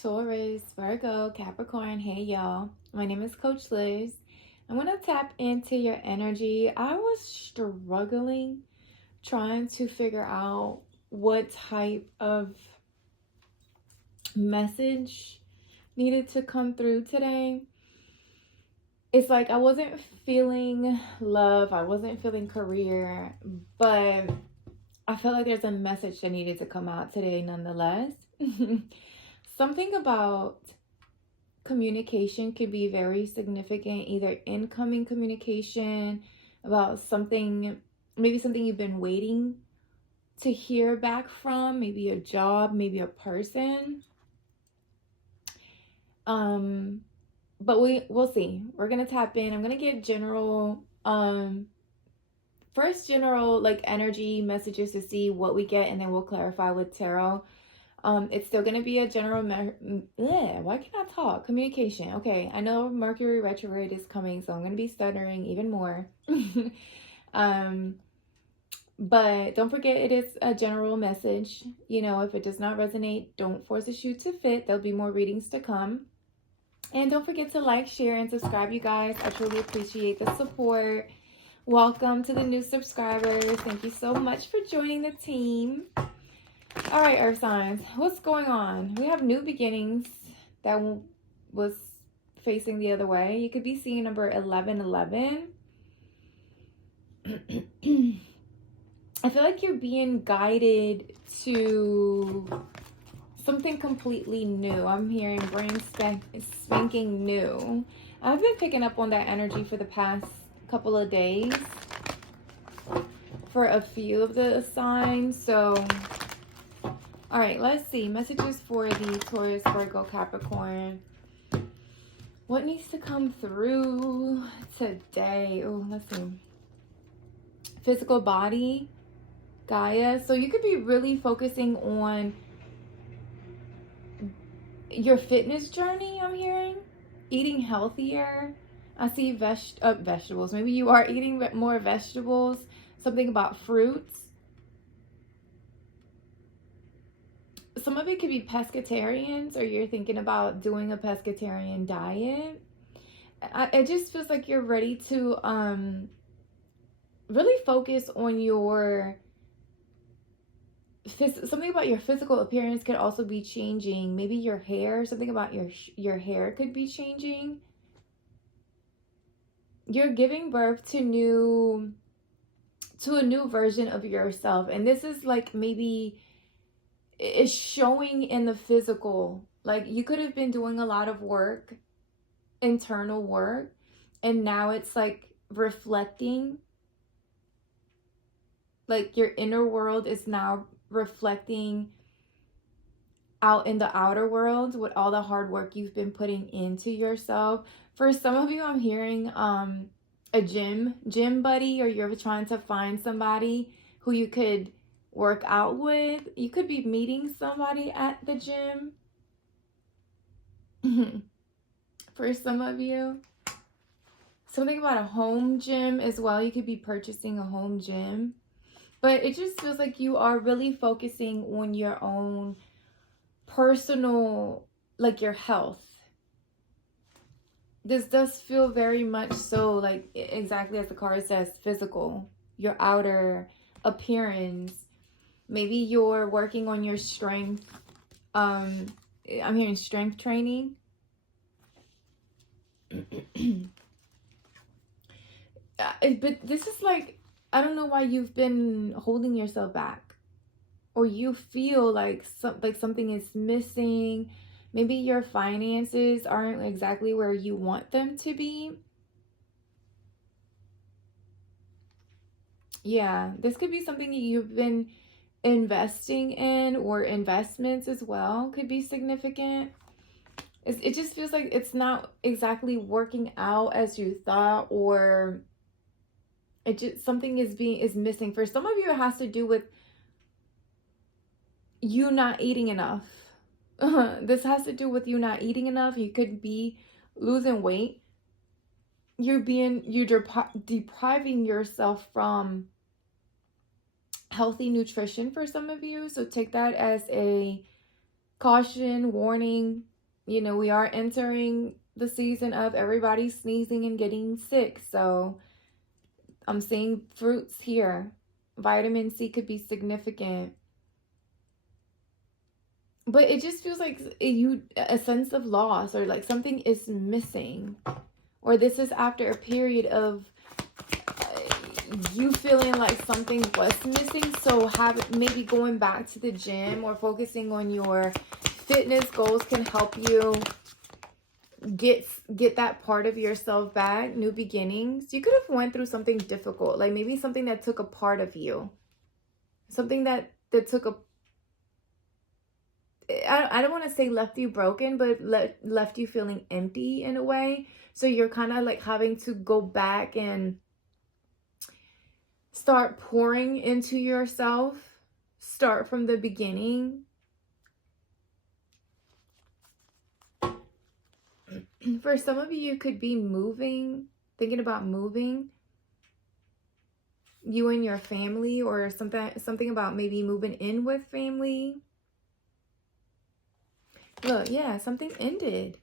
Taurus, Virgo, Capricorn. Hey y'all, my name is Coach Liz. I'm going to tap into your energy. I was struggling trying to figure out what type of message needed to come through today. It's like I wasn't feeling love, I wasn't feeling career, but I felt like there's a message that needed to come out today nonetheless. Something about communication could be very significant, either incoming communication about something, maybe something you've been waiting to hear back from, maybe a job, maybe a person. But we'll see. We're gonna tap in. I'm gonna get general first general like energy messages to see what we get, and then we'll clarify with tarot. It's still going to be a general why can't I talk? Communication. Okay, I know Mercury retrograde is coming, so I'm going to be stuttering even more. But don't forget, it is a general message. You know, if it does not resonate, don't force the shoe to fit. There'll be more readings to come. And don't forget to like, share, and subscribe, you guys. I truly appreciate the support. Welcome to the new subscribers. Thank you so much for joining the team. All right, Earth signs, what's going on? We have new beginnings that was facing the other way. You could be seeing number 1111. I feel like you're being guided to something completely new. I'm hearing brand spanking new. I've been picking up on that energy for the past couple of days for a few of the signs. So all right, let's see. Messages for the Taurus, Virgo, Capricorn. What needs to come through today? Oh, let's see. Physical body, Gaia. So you could be really focusing on your fitness journey, I'm hearing. Eating healthier. I see vegetables. Maybe you are eating more vegetables. Something about fruits. Some of it could be pescatarians, or you're thinking about doing a pescatarian diet. It just feels like you're ready to really focus on your something about your physical appearance could also be changing. Maybe your hair, something about your hair could be changing. You're giving birth to a new version of yourself, and this is like maybe is showing in the physical. Like you could have been doing a lot of work, internal work, and now it's like reflecting. Like your inner world is now reflecting out in the outer world with all the hard work you've been putting into yourself. For some of you, I'm hearing a gym buddy, or you're trying to find somebody who you could work out with. You could be meeting somebody at the gym. For some of you, something about a home gym as well. You could be purchasing a home gym, but it just feels like you are really focusing on your own personal, like your health. This does feel very much so like exactly as the card says, physical, your outer appearance. Maybe you're working on your strength. I'm hearing strength training. But this is like, I don't know why you've been holding yourself back, or you feel like something is missing. Maybe your finances aren't exactly where you want them to be. Yeah, this could be something that you've been investing in, or investments as well could be significant. It just feels like it's not exactly working out as you thought, or it just something is missing. For some of you, it has to do with you not eating enough. This has to do with you not eating enough. You could be losing weight. You're depriving yourself from healthy nutrition for some of you. So take that as a Caution, warning, you know, we are entering the season of everybody sneezing and getting sick. So I'm seeing fruits here. Vitamin C could be significant. But it just feels like a sense of loss, or like something is missing. Or this is after a period of you feeling like something was missing. So maybe going back to the gym or focusing on your fitness goals can help you get that part of yourself back. New beginnings. You could have went through something difficult, like maybe something that took a part of you, something that took a, I don't want to say left you broken, but left you feeling empty in a way. So you're kind of like having to go back and start pouring into yourself, start from the beginning. For some of you, you could be moving, thinking about moving, you and your family, or something about maybe moving in with family. Look, yeah, something ended.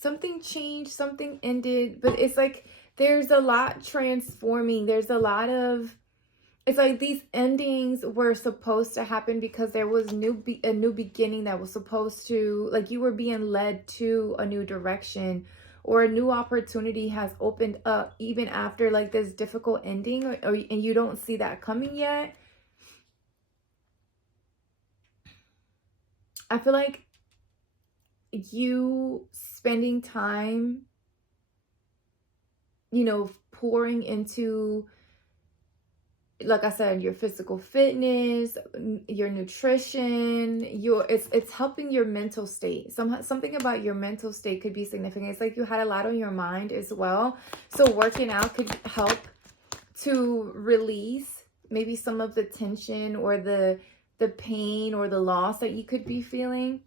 Something changed, something ended, but it's like there's a lot transforming. There's a lot of, it's like these endings were supposed to happen because there was a new beginning that was supposed to, like you were being led to a new direction, or a new opportunity has opened up even after like this difficult ending, and you don't see that coming yet. I feel like you spending time, you know, pouring into, like I said, your physical fitness, your nutrition, it's helping your mental state. Something about your mental state could be significant. It's like you had a lot on your mind as well. So working out could help to release maybe some of the tension or the pain or the loss that you could be feeling.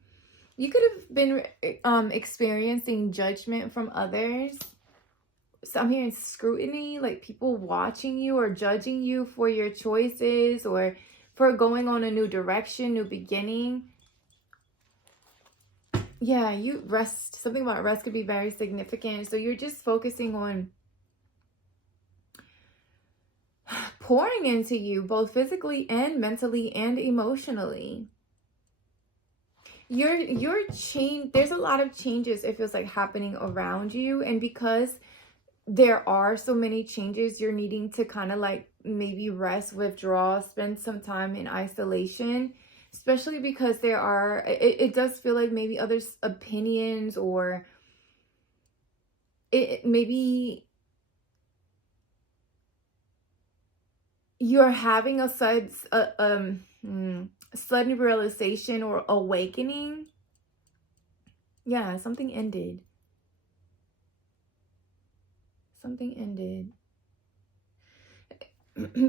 You could have been experiencing judgment from others. So I'm hearing scrutiny, like people watching you or judging you for your choices or for going on a new direction, new beginning. Yeah, you rest. Something about rest could be very significant. So you're just focusing on pouring into you, both physically and mentally and emotionally. You're change. There's a lot of changes, it feels like, happening around you, and because there are so many changes, you're needing to kind of like maybe rest, withdraw, spend some time in isolation, especially because there are, it does feel like maybe others' opinions, or it maybe you're having a sudden realization or awakening. Yeah, something ended. Something ended.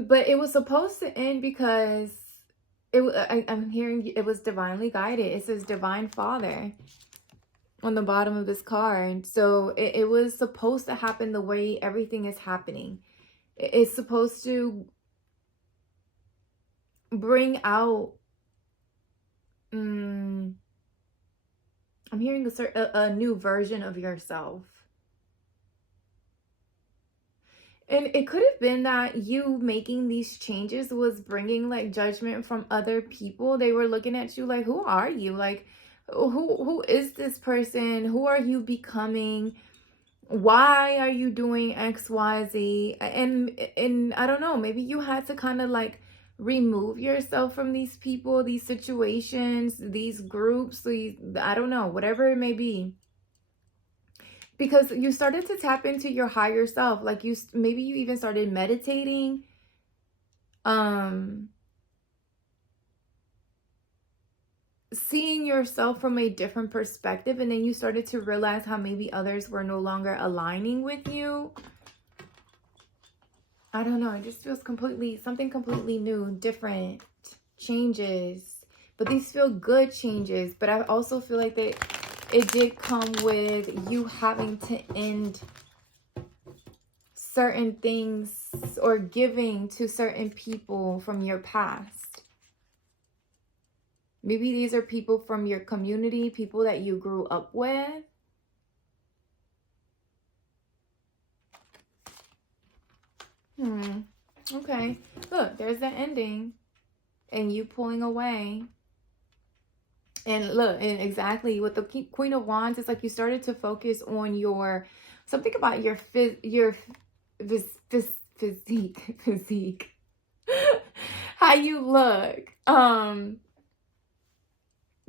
But it was supposed to end because I'm hearing it was divinely guided. It says Divine Father on the bottom of this card. So it was supposed to happen the way everything is happening. It's supposed to bring out, I'm hearing a new version of yourself. And it could have been that you making these changes was bringing like judgment from other people. They were looking at you like, who are you? Like, who is this person? Who are you becoming? Why are you doing X, Y, Z? And I don't know, maybe you had to kind of like remove yourself from these people, these situations, these groups, I don't know, whatever it may be. Because you started to tap into your higher self. Like maybe you even started meditating. Seeing yourself from a different perspective. And then you started to realize how maybe others were no longer aligning with you. I don't know. It just feels something completely new, different, changes. But these feel good changes. But I also feel like it did come with you having to end certain things or giving to certain people from your past. Maybe these are people from your community, people that you grew up with. Okay. Look, there's the ending. And you pulling away. And look, and exactly with the Queen of Wands, it's like you started to focus on your, something about your physique. How you look.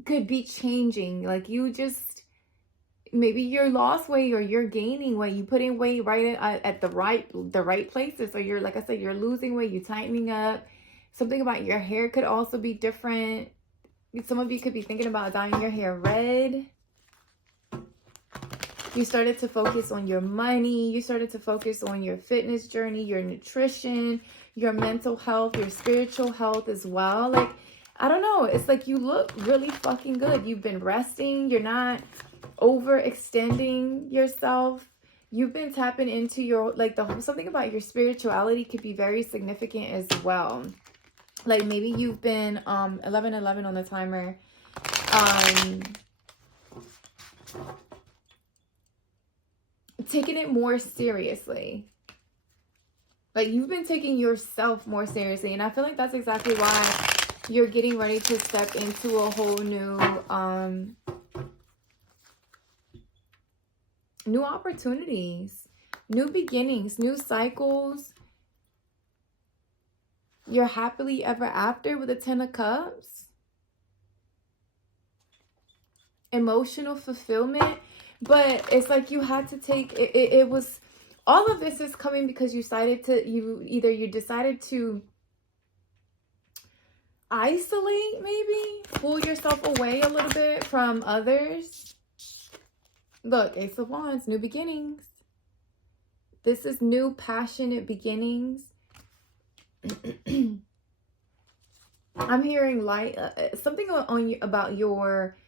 Could be changing. Like you just, maybe you're lost weight or you're gaining weight. You put in weight right at the right places. So you're, like I said, you're losing weight, you tightening up. Something about your hair could also be different. Some of you could be thinking about dyeing your hair red. You started to focus on your money. You started to focus on your fitness journey, your nutrition, your mental health, your spiritual health as well. Like, I don't know. It's like you look really fucking good. You've been resting. You're not overextending yourself. You've been tapping into your, like, something about your spirituality could be very significant as well. Like maybe you've been 11:11 on the timer. Taking it more seriously. Like you've been taking yourself more seriously, and I feel like that's exactly why you're getting ready to step into a whole new opportunities, new beginnings, new cycles. You're happily ever after with the 10 of Cups. Emotional fulfillment. But it's like you had to take it. It was, all of this is coming because you decided to, you decided to isolate, maybe pull yourself away a little bit from others. Look, Ace of Wands, new beginnings. This is new passionate beginnings. I'm hearing light, something on you about your,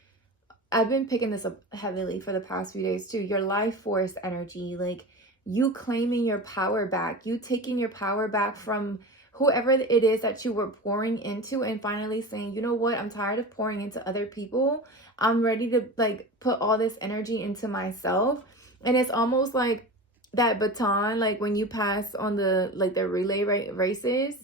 I've been picking this up heavily for the past few days too, your life force energy, like you claiming your power back, you taking your power back from whoever it is that you were pouring into, and finally saying, you know what, I'm tired of pouring into other people. I'm ready to like put all this energy into myself. And it's almost like that baton, like when you pass on the, like the relay races,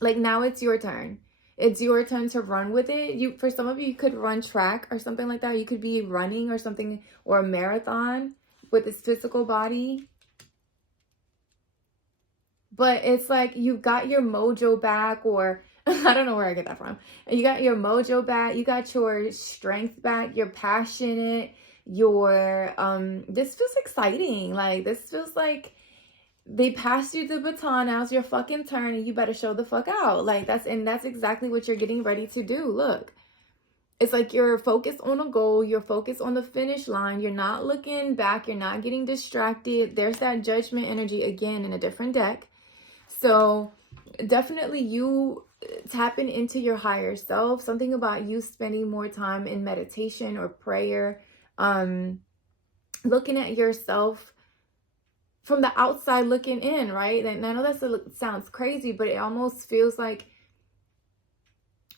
like now it's your turn. It's your turn to run with it. For some of you could run track or something like that. You could be running or something, or a marathon with this physical body. But it's like you got your mojo back, or I don't know where I get that from. You got your mojo back. You got your strength back. You're passionate. This feels exciting. Like this feels like they passed you the baton. Now it's your fucking turn, and you better show the fuck out. Like that's exactly what you're getting ready to do. Look, it's like you're focused on a goal. You're focused on the finish line. You're not looking back. You're not getting distracted. There's that judgment energy again in a different deck. So definitely you tapping into your higher self. Something about you spending more time in meditation or prayer. Looking at yourself from the outside looking in, right? And I know that sounds crazy, but it almost feels like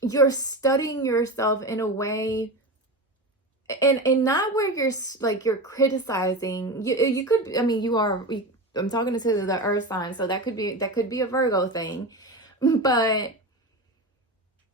you're studying yourself in a way, and not where you're like you're criticizing. You could, I mean, I'm talking to the earth sign, so that could be a Virgo thing, but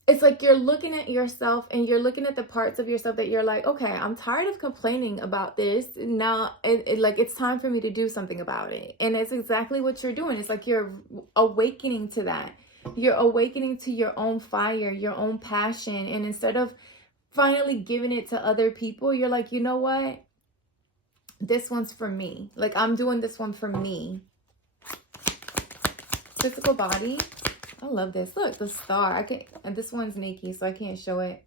it's like you're looking at yourself and you're looking at the parts of yourself that you're like, okay, I'm tired of complaining about this. Now, like it's time for me to do something about it. And it's exactly what you're doing. It's like you're awakening to that. You're awakening to your own fire, your own passion. And instead of finally giving it to other people, you're like, you know what? This one's for me. Like I'm doing this one for me. Physical body. I love this. Look, the star. And this one's Nikki, so I can't show it.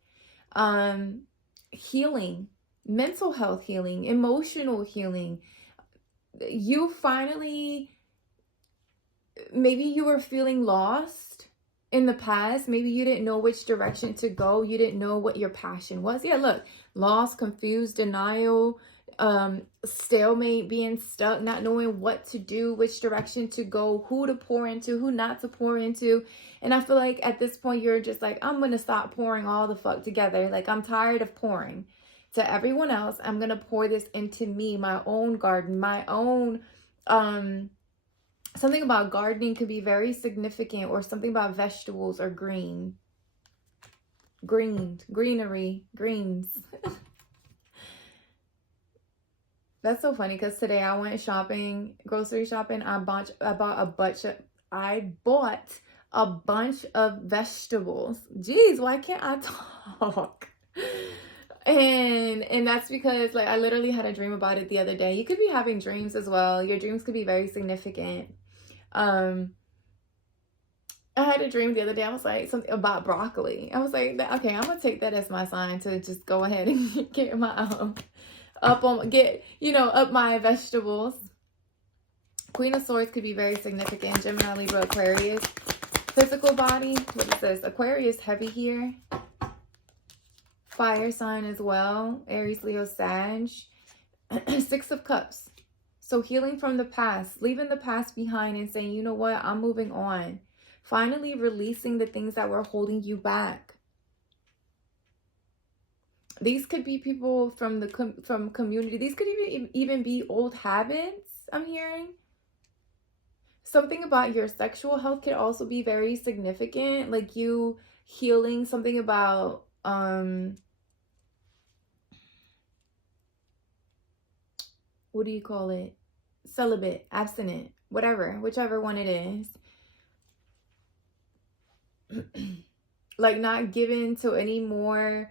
Healing, mental health healing, emotional healing. You finally, maybe you were feeling lost in the past. Maybe you didn't know which direction to go. You didn't know what your passion was. Yeah, look, lost, confused, denial, stalemate, being stuck, not knowing what to do, which direction to go, who to pour into, who not to pour into. And I feel like at this point you're just like, I'm gonna stop pouring all the fuck together. Like, I'm tired of pouring to everyone else. I'm gonna pour this into me, my own garden, my own something about gardening could be very significant, or something about vegetables or greenery, greens. That's so funny, because today I went shopping, grocery shopping. I bought a bunch of vegetables. Jeez, why can't I talk? And that's because, like, I literally had a dream about it the other day. You could be having dreams as well. Your dreams could be very significant. I had a dream the other day. I was like, something about broccoli. I was like, okay, I'm gonna take that as my sign to just go ahead and get my up my vegetables. Queen of Swords could be very significant. Gemini, Libra, Aquarius. Physical body, what is this? Aquarius heavy here. Fire sign as well. Aries, Leo, Sag. 6 of Cups. So healing from the past, leaving the past behind and saying, you know what, I'm moving on. Finally releasing the things that were holding you back. These could be people from from community. These could even be old habits, I'm hearing. Something about your sexual health could also be very significant. Like you healing something about what do you call it? Celibate, abstinent, whatever, whichever one it is. Like not giving to any more.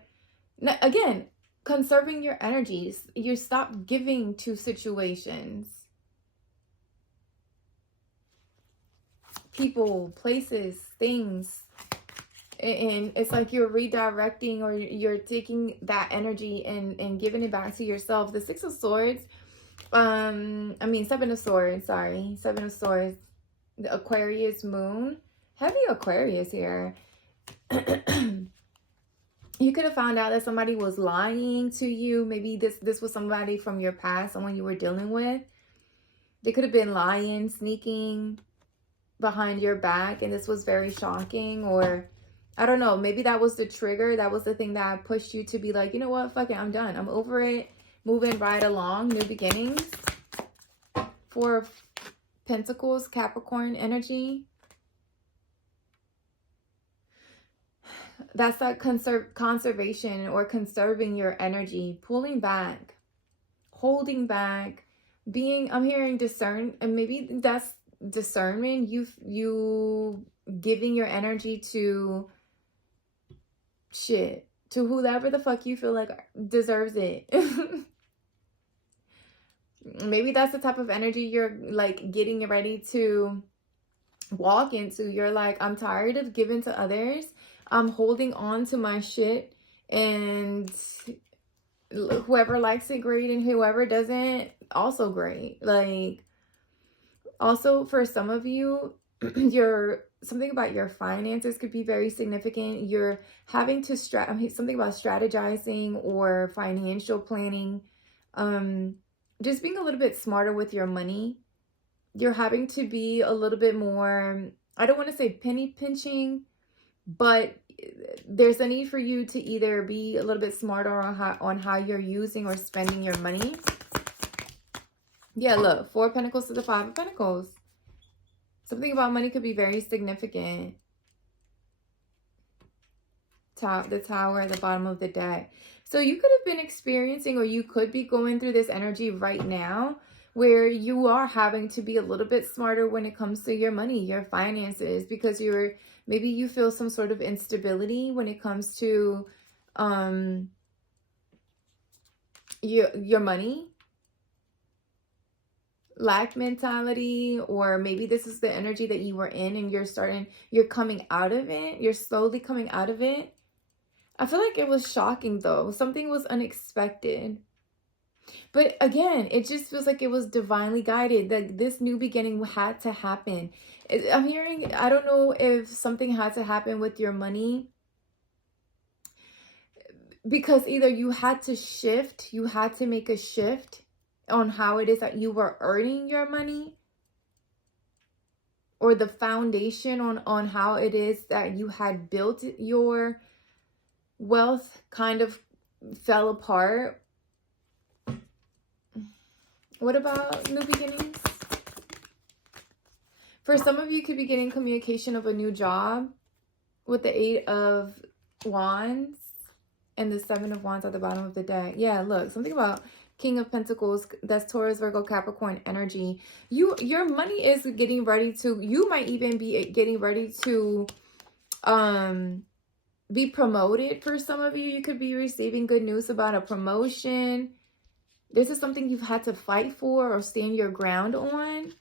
Again, conserving your energies. You stop giving to situations, people, places, things. And it's like you're redirecting, or you're taking that energy and giving it back to yourself. The 6 of Swords, 7 of Swords, sorry. 7 of Swords, the Aquarius moon. Heavy Aquarius here. You could have found out that somebody was lying to you. Maybe this was somebody from your past, someone you were dealing with. They could have been lying, sneaking behind your back, and this was very shocking. Or I don't know, maybe that was the trigger. That was the thing that pushed you to be like, you know what, fuck it, I'm done. I'm over it. Moving right along, new beginnings. 4 of Pentacles, Capricorn energy. That's that conservation, or conserving your energy, pulling back, holding back, being, I'm hearing discern, and maybe that's discernment. You giving your energy to shit, to whoever the fuck you feel like deserves it. Maybe that's the type of energy you're like getting ready to walk into. You're like, I'm tired of giving to others. I'm holding on to my shit, and whoever likes it, great, and whoever doesn't, also great. Like, also for some of you, something about your finances could be very significant. You're having to something about strategizing or financial planning. Just being a little bit smarter with your money. You're having to be a little bit more, I don't want to say penny pinching, but there's a need for you to either be a little bit smarter on how you're using or spending your money. Yeah, look, 4 of Pentacles to the 5 of Pentacles. Something about money could be very significant. The Tower at the bottom of the deck. So you could have been experiencing, or you could be going through this energy right now, where you are having to be a little bit smarter when it comes to your money, your finances, because maybe you feel some sort of instability when it comes to your money, lack mentality, or maybe this is the energy that you were in and you're coming out of it. You're slowly coming out of it. I feel like it was shocking though. Something was unexpected. But again, it just feels like it was divinely guided. That this new beginning had to happen. I'm hearing, I don't know if something had to happen with your money, because either you had to make a shift on how it is that you were earning your money, or the foundation on how it is that you had built your wealth kind of fell apart. What about new beginnings? For some of you, could be getting communication of a new job with the 8 of Wands and the 7 of Wands at the bottom of the deck. Yeah, look, something about King of Pentacles. That's Taurus, Virgo, Capricorn energy. Your money is getting ready to, you might even be getting ready to be promoted. For some of you, you could be receiving good news about a promotion. This is something you've had to fight for or stand your ground on.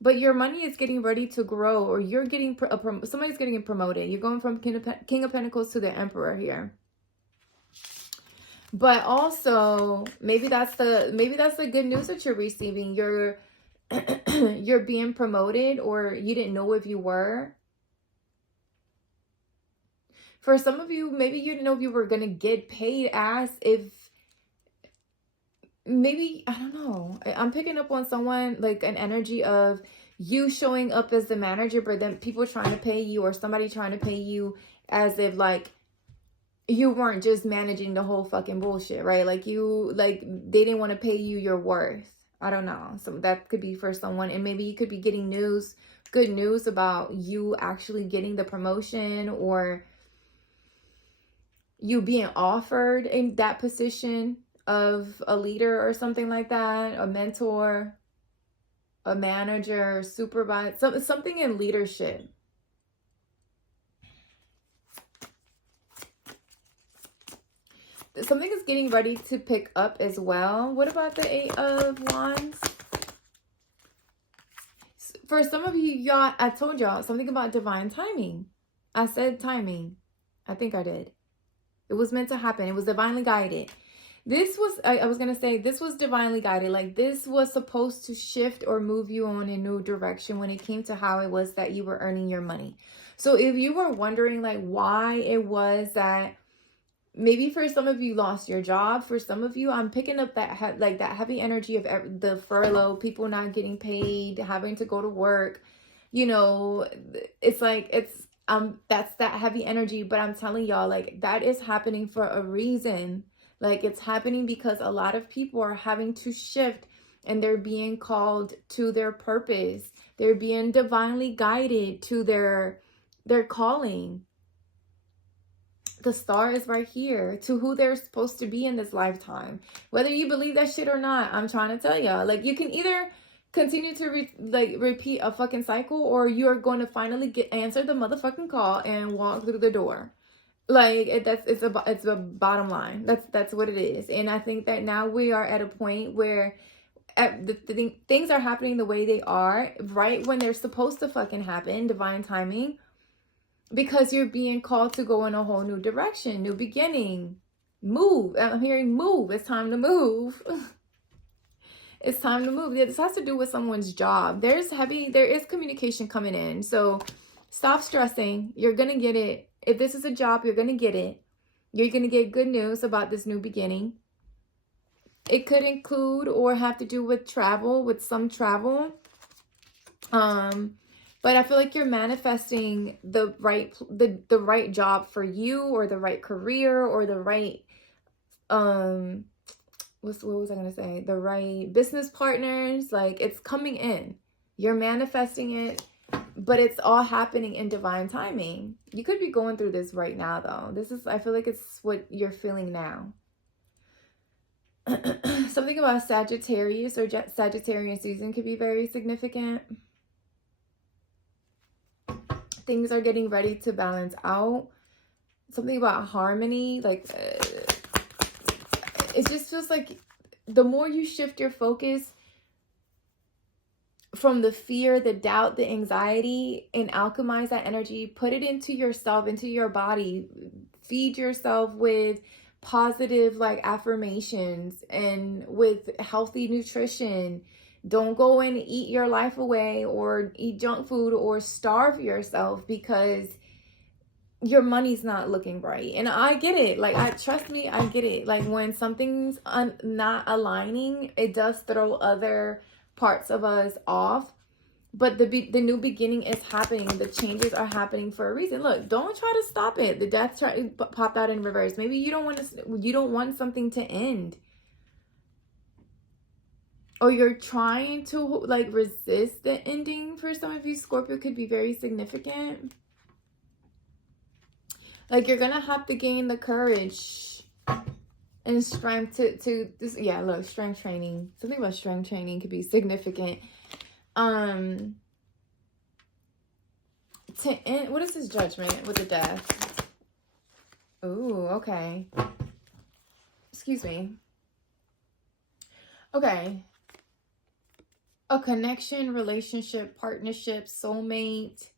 But your money is getting ready to grow, or you're getting somebody's getting promoted. You're going from King of Pentacles to the Emperor here. But also, maybe that's the good news that you're receiving. You're you're being promoted, or you didn't know if you were. For some of you, maybe you didn't know if you were going to get paid as if, maybe, I don't know. I'm picking up on someone, like an energy of you showing up as the manager, but then people trying to pay you, or somebody trying to pay you as if like you weren't just managing the whole fucking bullshit, right? Like they didn't want to pay you your worth. I don't know. So that could be for someone. And maybe you could be getting good news about you actually getting the promotion, or you being offered in that position of a leader or something like that, a mentor, a manager, supervisor, something in leadership. Something is getting ready to pick up as well. What about the 8 of Wands? For some of you, y'all, I told y'all something about divine timing. I said timing. I think I did. It was meant to happen. It was divinely guided. This was, I was going to say, this was divinely guided. Like, this was supposed to shift or move you on a new direction when it came to how it was that you were earning your money. So if you were wondering, like, why it was that, maybe for some of you lost your job. For some of you, I'm picking up that that heavy energy of the furlough, people not getting paid, having to go to work. You know, it's like, that's that heavy energy. But I'm telling y'all, like, that is happening for a reason. Like, it's happening because a lot of people are having to shift, and they're being called to their purpose. They're being divinely guided to their calling. The star is right here to who they're supposed to be in this lifetime. Whether you believe that shit or not, I'm trying to tell y'all. Like, you can either continue to repeat a fucking cycle, or you're going to finally answer the motherfucking call and walk through the door. Like, it's a bottom line. That's what it is. And I think that now we are at a point where things are happening the way they are, right when they're supposed to fucking happen, divine timing, because you're being called to go in a whole new direction, new beginning, move. I'm hearing move. It's time to move. It's time to move. This has to do with someone's job. There is communication coming in. So stop stressing. You're going to get it. If this is a job, you're going to get it. You're going to get good news about this new beginning. It could include or have to do with travel, with some travel. But I feel like you're manifesting the right job for you, or the right career, or the right, what was I going to say? The right business partners. Like, it's coming in. You're manifesting it. But it's all happening in divine timing. You could be going through this right now, though. I feel like it's what you're feeling now. Something about Sagittarius or Sagittarian season could be very significant. Things are getting ready to balance out. Something about harmony. Like, it just feels like the more you shift your focus from the fear, the doubt, the anxiety, and alchemize that energy, put it into yourself, into your body. Feed yourself with positive, like, affirmations and with healthy nutrition. Don't go and eat your life away, or eat junk food, or starve yourself, because your money's not looking right. And I get it. Like, trust me, I get it. Like, when something's not aligning, it does throw other parts of us off. But the new beginning is happening. The changes are happening for a reason. Look, don't try to stop it. The death popped out in reverse. Maybe you don't want something to end. Or you're trying to like resist the ending. For some of you, Scorpio could be very significant. Like, you're gonna have to gain the courage and strength to this. Yeah, look, strength training. Something about strength training could be significant. To end, what is this judgment with the death? Ooh, okay. Excuse me. Okay. A connection, relationship, partnership, soulmate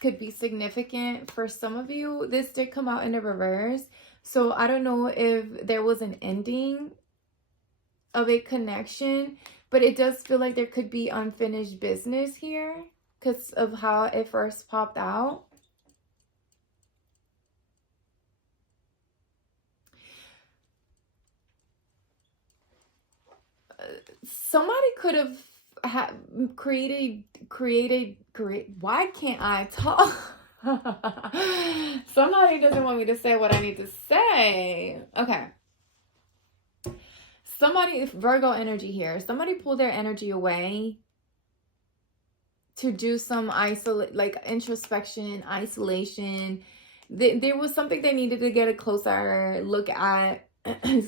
could be significant for some of you. This did come out in the reverse. So I don't know if there was an ending of a connection, but it does feel like there could be unfinished business here because of how it first popped out. Somebody could have created, why can't I talk? Somebody doesn't want me to say what I need to say. Okay. Somebody, Virgo energy here. Somebody pulled their energy away to do some introspection, isolation. There was something they needed to get a closer look at,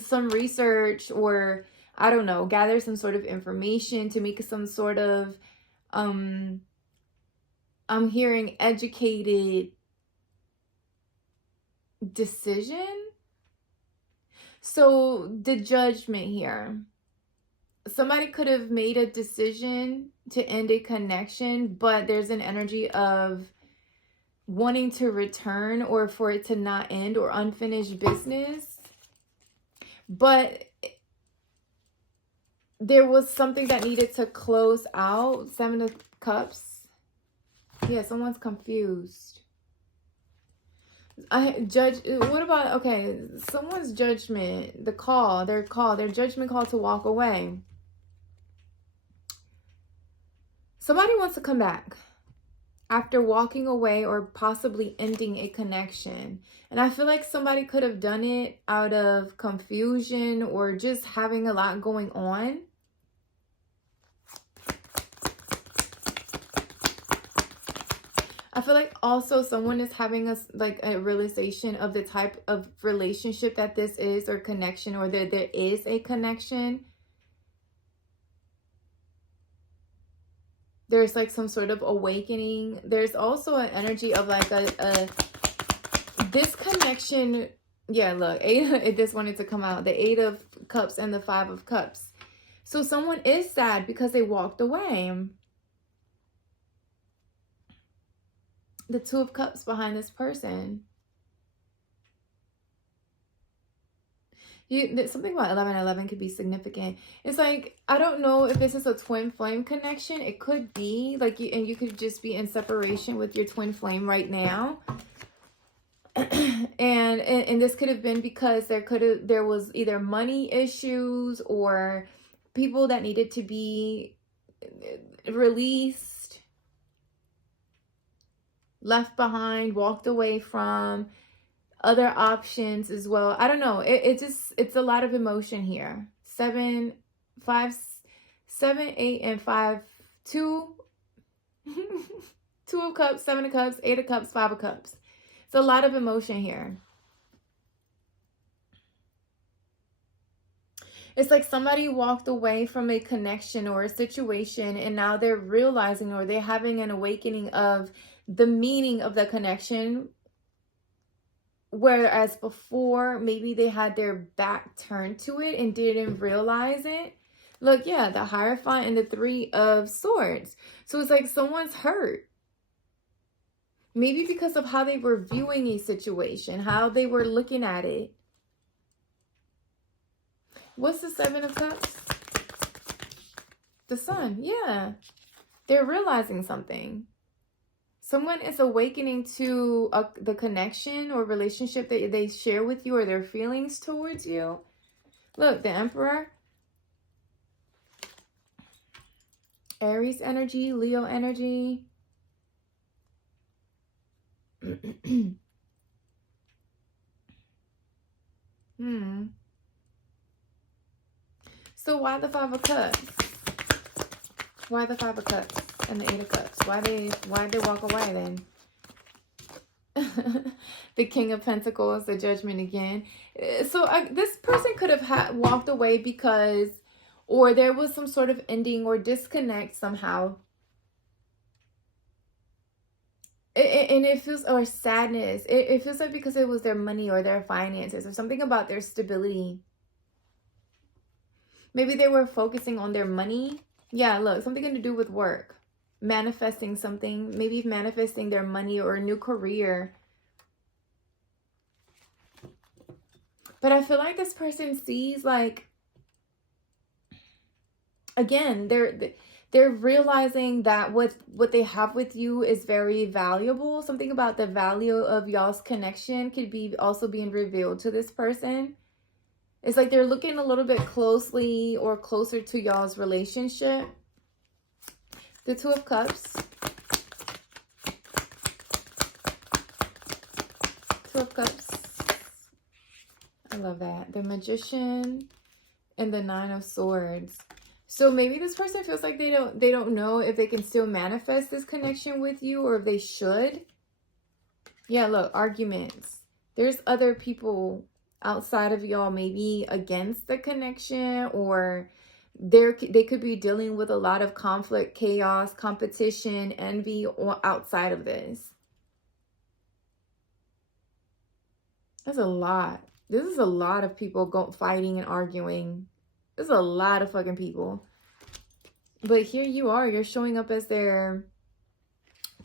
some research, or I don't know, gather some sort of information to make some sort of, I'm hearing educated decision. So the judgment here. Somebody could have made a decision to end a connection, but there's an energy of wanting to return or for it to not end, or unfinished business. But there was something that needed to close out. 7 of Cups. Yeah, someone's confused. What about, okay, someone's judgment, their judgment call to walk away. Somebody wants to come back after walking away or possibly ending a connection. And I feel like somebody could have done it out of confusion or just having a lot going on. I feel like also someone is having a realization of the type of relationship that this is, or connection, or that there is a connection. There's like some sort of awakening. There's also an energy of like this connection. Yeah, look, it just wanted to come out. The 8 of Cups and the 5 of Cups. So someone is sad because they walked away. The 2 of Cups behind this person. Something about 11 could be significant. It's like, I don't know if this is a twin flame connection. It could be like you could just be in separation with your twin flame right now. and this could have been because there was either money issues or people that needed to be released, left behind, walked away from. Other options as well. I don't know. It's a lot of emotion here. 7, 5, 7, 8, and 5, 2. 2 of Cups, 7 of Cups, 8 of Cups, 5 of Cups. It's a lot of emotion here. It's like somebody walked away from a connection or a situation, and now they're realizing, or they're having an awakening of the meaning of the connection. Whereas before, maybe they had their back turned to it and didn't realize it. Look, yeah, the Hierophant and the 3 of Swords. So it's like someone's hurt. Maybe because of how they were viewing a situation, how they were looking at it. What's the 7 of Cups? The Sun, yeah. They're realizing something. Someone is awakening to the connection or relationship that they share with you, or their feelings towards you. Look, the Emperor. Aries energy, Leo energy. So why the Five of Cups? Why the Five of Cups and the Eight of Cups? Why'd they walk away then? The King of Pentacles, the Judgment again. So this person could have walked away because, or there was some sort of ending or disconnect somehow. And it feels, or sadness. It feels like because it was their money or their finances or something about their stability. Maybe they were focusing on their money. Yeah, look, something to do with work. Manifesting something. Maybe manifesting their money or a new career. But I feel like this person sees, like, again, they're realizing that what they have with you is very valuable. Something about the value of y'all's connection could be also being revealed to this person. It's like they're looking a little bit closely or closer to y'all's relationship. The Two of Cups. Two of Cups. I love that. The Magician and the Nine of Swords. So maybe this person feels like they don't know if they can still manifest this connection with you, or if they should. Yeah, look, arguments. There's other people outside of y'all, maybe against the connection, or they could be dealing with a lot of conflict, chaos, competition, envy, or outside of this. That's a lot. This is a lot of people fighting and arguing. There's a lot of fucking people. But here you are. You're showing up as their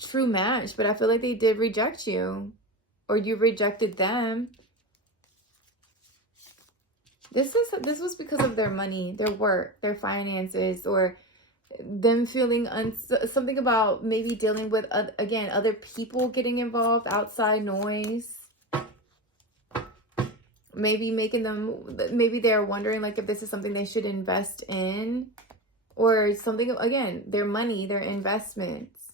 true match. But I feel like they did reject you. Or you rejected them. This was because of their money, their work, their finances, or them feeling something about maybe dealing with, again, other people getting involved, outside noise. Maybe making them, maybe they're wondering like if this is something they should invest in, or something, again, their money, their investments.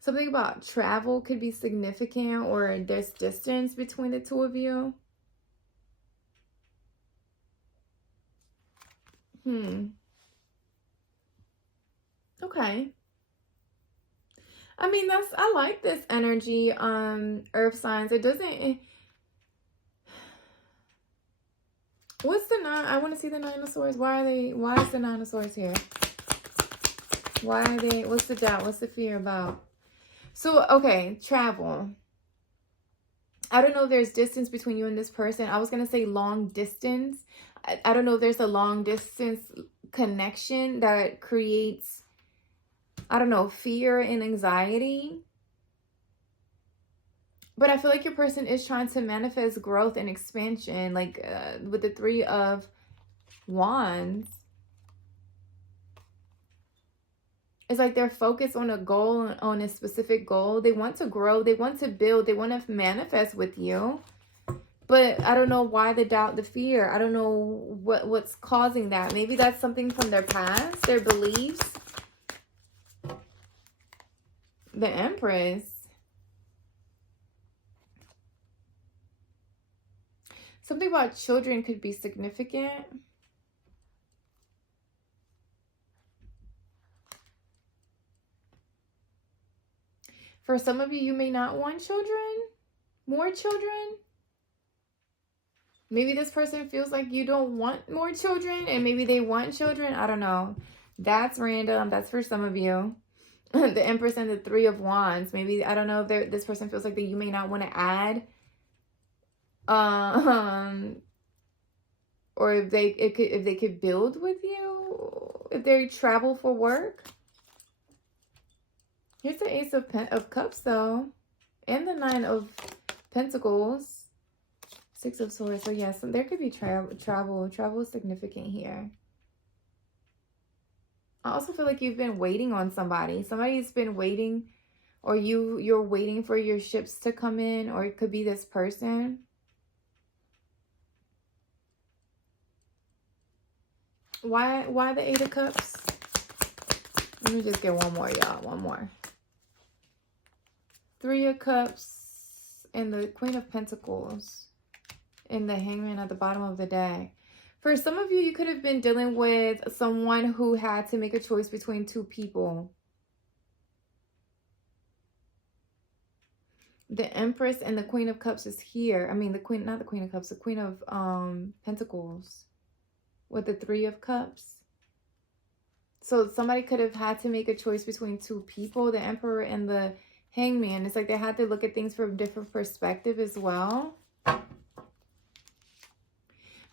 Something about travel could be significant, or there's distance between the two of you. Okay. I mean, I like this energy, earth signs. It doesn't, what's the nine? I want to see the Nine of Swords. Why is the Nine of Swords here? Why are they, what's the doubt? What's the fear about? So, okay, travel. I don't know if there's distance between you and this person. I was going to say long distance. I don't know if there's a long distance connection that creates, I don't know, fear and anxiety. But I feel like your person is trying to manifest growth and expansion, like with the Three of Wands. It's like they're focused on a goal, on a specific goal. They want to grow. They want to build. They want to manifest with you. But I don't know why the doubt, the fear. I don't know what's causing that. Maybe that's something from their past, their beliefs. The Empress. Something about children could be significant. For some of you, you may not want children. More children. Maybe this person feels like you don't want more children, and maybe they want children. I don't know. That's random. That's for some of you. The Empress and the Three of Wands. Maybe, I don't know if this person feels like that you may not want to add. Or if they could build with you. If they travel for work. Here's the Ace of Cups, though. And the Nine of Pentacles. Six of Swords. So, yes, there could be travel. Travel is significant here. I also feel like you've been waiting on somebody. Somebody's been waiting, or you're waiting for your ships to come in, or it could be this person. Why the Eight of Cups? Let me just get one more, y'all. One more. Three of Cups and the Queen of Pentacles and the Hangman at the bottom of the deck. For some of you, you could have been dealing with someone who had to make a choice between two people. The Empress and the Queen of Cups is here. I mean, the Queen, not the Queen of Cups, the Queen of Pentacles with the Three of Cups. So somebody could have had to make a choice between two people, the Emperor and the Hangman. It's like they had to look at things from a different perspective as well.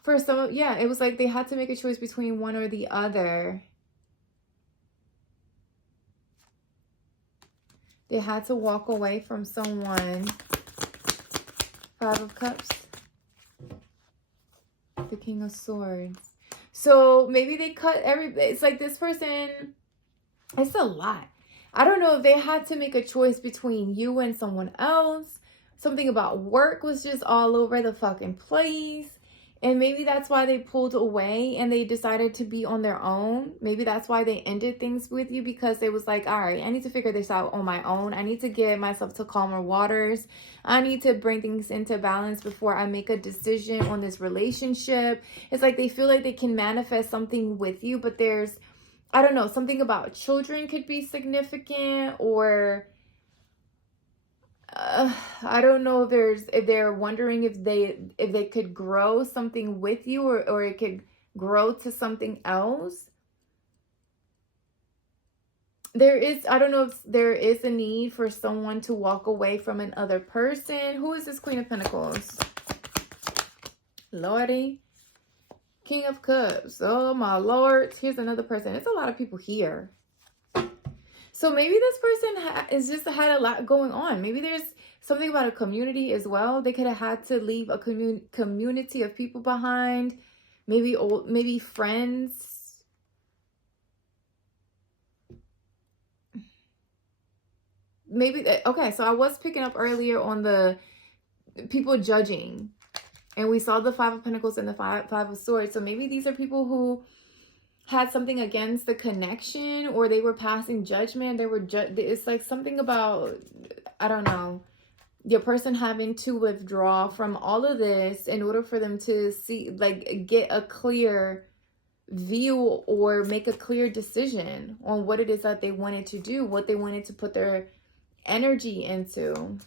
For some, yeah, it was like they had to make a choice between one or the other. They had to walk away from someone. Five of Cups. The King of Swords. So maybe they cut it's like this person, it's a lot. I don't know if they had to make a choice between you and someone else. Something about work was just all over the fucking place. And maybe that's why they pulled away and they decided to be on their own. Maybe that's why they ended things with you, because it was like, all right, I need to figure this out on my own. I need to get myself to calmer waters. I need to bring things into balance before I make a decision on this relationship. It's like they feel like they can manifest something with you, but there's, I don't know, something about children could be significant, or I don't know if they're wondering if they could grow something with you, or it could grow to something else. There is, I don't know if there is a need for someone to walk away from another person. Who is this Queen of Pentacles? Lordy. King of Cups. Oh my Lord. Here's another person. It's a lot of people here. So maybe this person is just had a lot going on. Maybe there's something about a community as well. They could have had to leave a community of people behind. Maybe friends. Maybe, okay, so I was picking up earlier on the people judging. And we saw the Five of Pentacles and the Five of Swords. So maybe these are people who had something against the connection, or they were passing judgment. They were it's like something about, I don't know, your person having to withdraw from all of this in order for them to see, like, get a clear view or make a clear decision on what it is that they wanted to do, what they wanted to put their energy into.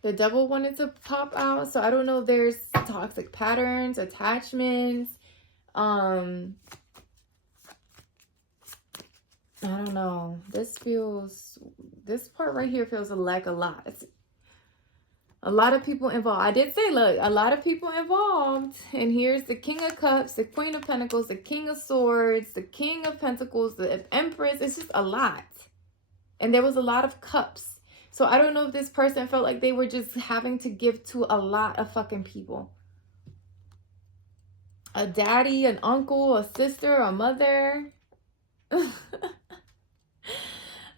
The Devil wanted to pop out. So I don't know if there's toxic patterns, attachments. I don't know. This part right here feels like a lot. A lot of people involved. I did say, look, a lot of people involved. And here's the King of Cups, the Queen of Pentacles, the King of Swords, the King of Pentacles, the Empress. It's just a lot. And there was a lot of cups. So I don't know if this person felt like they were just having to give to a lot of fucking people. A daddy, an uncle, a sister, a mother.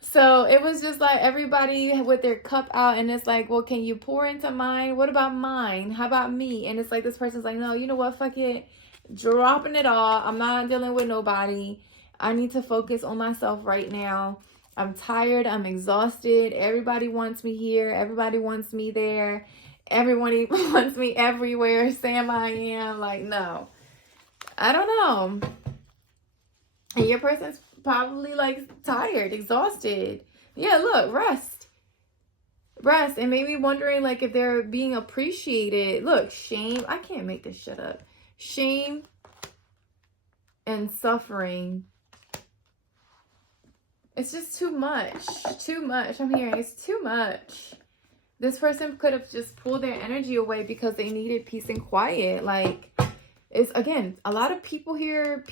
So it was just like everybody with their cup out, and it's like, well, can you pour into mine? What about mine? How about me? And it's like this person's like, no, you know what? Fuck it. Dropping it all. I'm not dealing with nobody. I need to focus on myself right now. I'm tired. I'm exhausted. Everybody wants me here. Everybody wants me there. Everyone wants me everywhere. Sam, I am. Like, no. I don't know. And your person's probably like tired, exhausted. Yeah, look, rest. Rest. And maybe wondering like if they're being appreciated. Look, shame. I can't make this shit up. Shame and suffering. It's just too much. Too much. I'm hearing it's too much. This person could have just pulled their energy away because they needed peace and quiet. Like, it's, again, a lot of people here.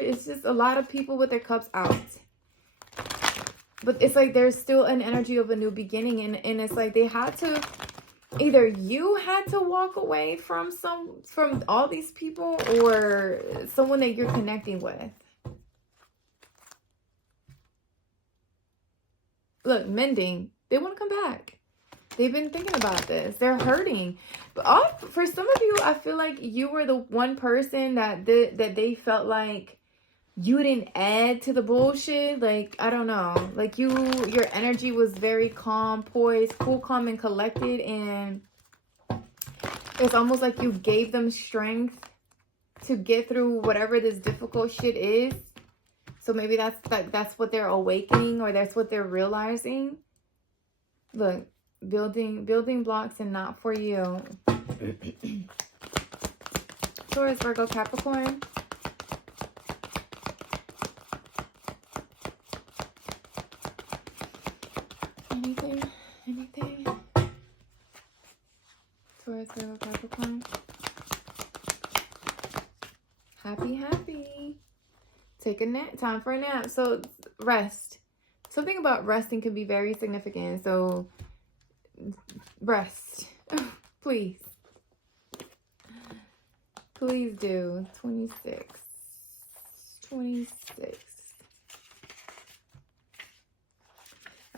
It's just a lot of people with their cups out. But it's like there's still an energy of a new beginning. And it's like they had to either you had to walk away from all these people, or someone that you're connecting with. Look, mending. They want to come back. They've been thinking about this. They're hurting. But for some of you, I feel like you were the one person that they felt like you didn't add to the bullshit. Like, I don't know. Like, your energy was very calm, poised, cool, calm, and collected. And it's almost like you gave them strength to get through whatever this difficult shit is. So maybe that's what they're awakening, or that's what they're realizing. Look, building blocks and not for you. Taurus, Virgo, Capricorn. Anything? Taurus, Virgo, Capricorn. Happy. Take a nap. Time for a nap. So rest. Something about resting can be very significant. So rest. Please. Please do. 26.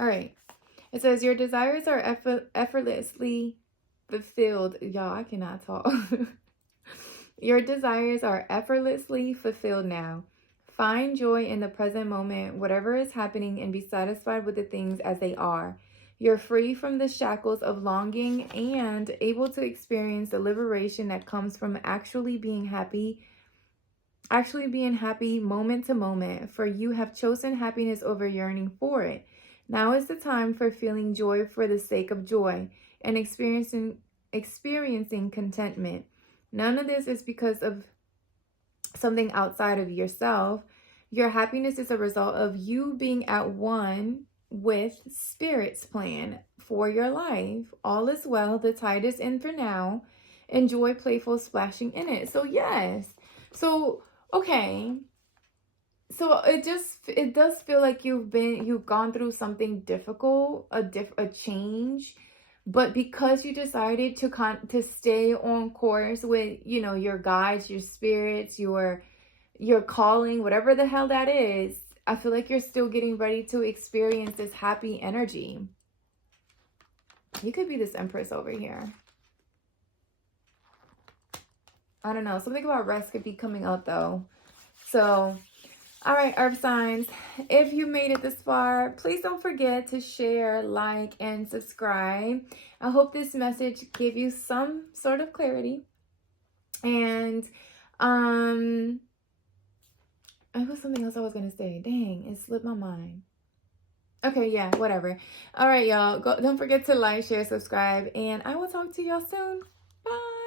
All right. It says your desires are effortlessly fulfilled. Y'all, I cannot talk. Your desires are effortlessly fulfilled now. Find joy in the present moment, whatever is happening, and be satisfied with the things as they are. You're free from the shackles of longing and able to experience the liberation that comes from actually being happy moment to moment, for you have chosen happiness over yearning for it. Now is the time for feeling joy for the sake of joy and experiencing contentment. None of this is because of something outside of yourself. Your happiness is a result of you being at one with Spirit's plan for your life. All is well. The tide is in for now. Enjoy playful splashing in it. So yes. So, okay. So it does feel like you've gone through something difficult, a change. But because you decided to stay on course with, your guides, your spirits, your calling, whatever the hell that is, I feel like you're still getting ready to experience this happy energy. You could be this Empress over here. I don't know. Something about rest could be coming up though. So, all right, Earth signs, if you made it this far, please don't forget to share, like, and subscribe. I hope this message gave you some sort of clarity. And it was something else I was going to say. Dang, it slipped my mind. Okay, yeah, whatever. All right, y'all. Don't forget to like, share, subscribe, and I will talk to y'all soon. Bye.